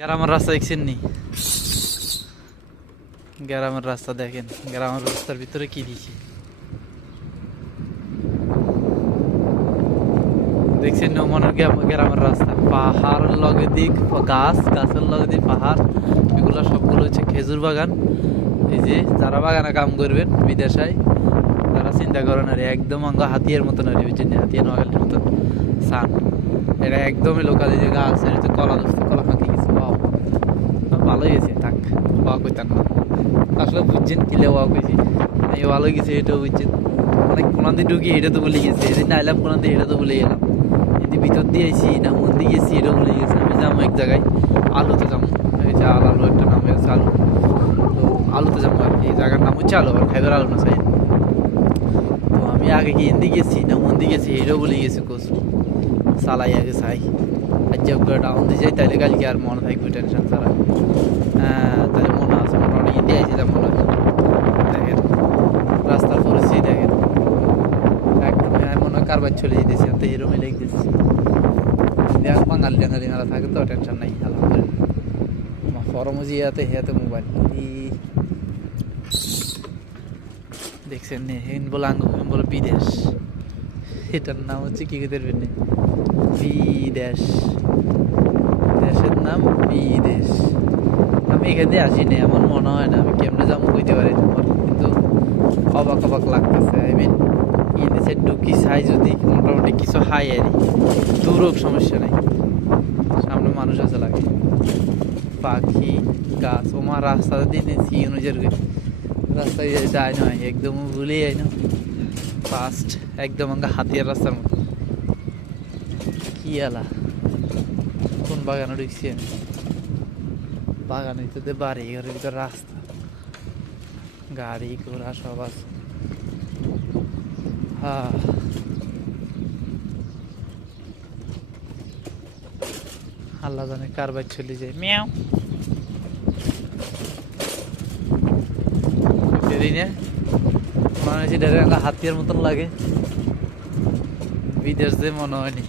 গ্রামের রাস্তা দেখছেন নি? গ্রামের রাস্তা দেখেন। গ্রামের রাস্তার ভিতরে কি দিছি? দেখছেন না মনে গ্রামের রাস্তা? পাহাড়ের লগে দিক গাছ, গাছের লগে দিক, পাহাড়। এগুলো সবগুলো হচ্ছে খেজুর বাগান। এই যে যারা বাগানে কাম করবেন বিদেশায়, তারা চিন্তা করেন, আর একদম অঙ্গ হাতিয়ার মতন আর বুঝছেন হাতিয়ার নোয়াখালীর মতন। সান, এটা একদমই লোকাল যে গাছ এটা কলা ধরছে, কলা ভালোই গেছে থাক ওয়া কইতাম না। আসলে বুঝছেন কিলে ওয়া কইছি এই ভালো গেছে, এটাও বুঝছেন। মানে কোনান দিয়ে ঢুকি, এটা তো ভুলে গেছে, এদিন আইলাম কোনান দিয়ে, এটা তো ভুলে গেলাম। এদিকে ভিতর দিয়ে আইছি, না মন দিয়ে গেছি, এটাও বলে গেছে, আমি যাব এক জায়গায়, আলুতে যাব। এই যে আল একটা নাম হচ্ছে আলু। তো আলুতে যাব আর কি জায়গার নাম হচ্ছে আলু আর খাইবার আলু না সাইড তো আমি আগে কি হিন্দি গেছি, না মন দিয়ে গেছি, এটাও বলে গেছে কোচ চালাই আগে চাই যে ডাউন দিয়ে যাই তাহলে কালকে আর মনে থাকবে টেনশন ছাড়া। হ্যাঁ তাহলে মনে আছে মোটামুটি ইন্ডিয়া আইছি মনে হয়। দেখেন, রাস্তার পরিস্থিতি দেখেন। একদম মনে হয় কারবার চলে যেতেছি তো এরমই লেগেছি দেখ, বাঙালি টাঙালি মেলা থাকে তো টেনশন নাই, আলহামদুলিল্লাহ। ফরমজি ইয়াতে হেয়াতে মোবাইল। দেখছেন হেন বলে আঙ্গ বলে বিদেশ। এটার নাম হচ্ছে কি কেদের বেনে বিদেশ। দেশের নাম বিদেশ। আমি এখানে আসি নাই, আমার মনে হয় না, আমি কেমনে যাব কইতে পারি আমার, কিন্তু অবাক অবাক লাগতেছে। আই মিন এই দেশে ঢুকি চাই যদি, মোটামুটি কিছু হাই আরি দূর সমস্যা নাই। সামনে মানুষ আছে লাগে। পাখি, গাছ ওমা রাস্তা দিন সি অনুযায়ী রাস্তায় যায় না, একদম ভুলে যায় না। ফাস্ট একদম আঙ্গা হাতিয়ার রাস্তার মতো। কি আলা কোন বাগানে ঢুকছি আমি? বাগানের ভিতরে বাড়ি, ঘরের ভিতরে রাস্তা। গাড়ি, ঘোড়া সব আছে। হ্যাঁ আল্লাহ জানে কার চলে যায়। মিয়াও। দেরি মনে হাতিয়ার মতন লাগে। বিদেশ যে মনে হয়নি।